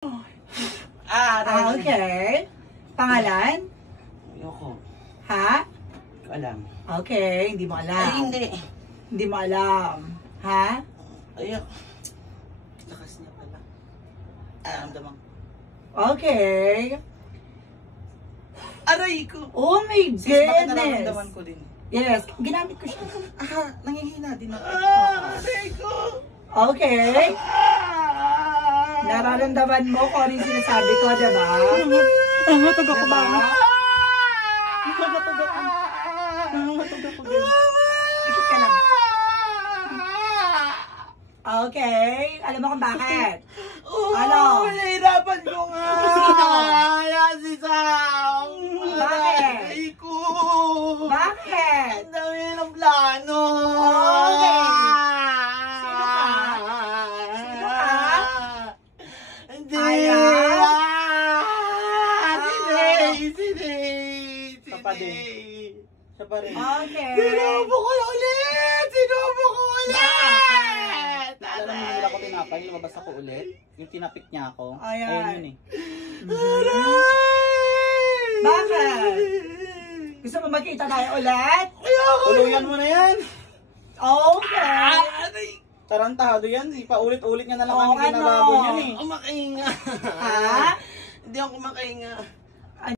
Okay. Pangalan? Ayoko. Ha? Hindi ko alam. Okay, hindi mo alam. Ay, hindi. Hindi mo alam. Ha? Ayoko. Lakas niya pala. Damang. Okay. Aray ko! Oh my Sis, bakit goodness. nararamdaman ko din? Yes, ginamit ko siya. Nangihina din ako. Aray ko! Okay. Nararamdaman mo kung ano yung sinasabi ko, diba? Nangatog ako ba? Diba? Nangatog ako. Nangatog ako din. Ikit ka lang. Okay. Alam mo kung bakit? Ano? Nahirapan ko nga! Sino? Yan si Sam! Bakit? Aray ko! Bakit? Ang dami ng plano! Okay. Sino ka? Sino ka? Hindi! Ayan. Si Siya pa din. Siya pa rin. Okay. Sinubo ko ulit! Sinubo ko ulit! Alam mo, nila ko tinapay, lumabas ako ulit. Yung tinapik niya ako. Ayan. Ayun yun eh. Bakit? Gusto mo magkita tayo ulit? Tuluyan mo na yan! Okay. Tarantado yan. Paulit-ulit niya na lang Oo, kami ginagawa ano? yun eh. Ako makahinga. Ha? Hindi ako makahinga.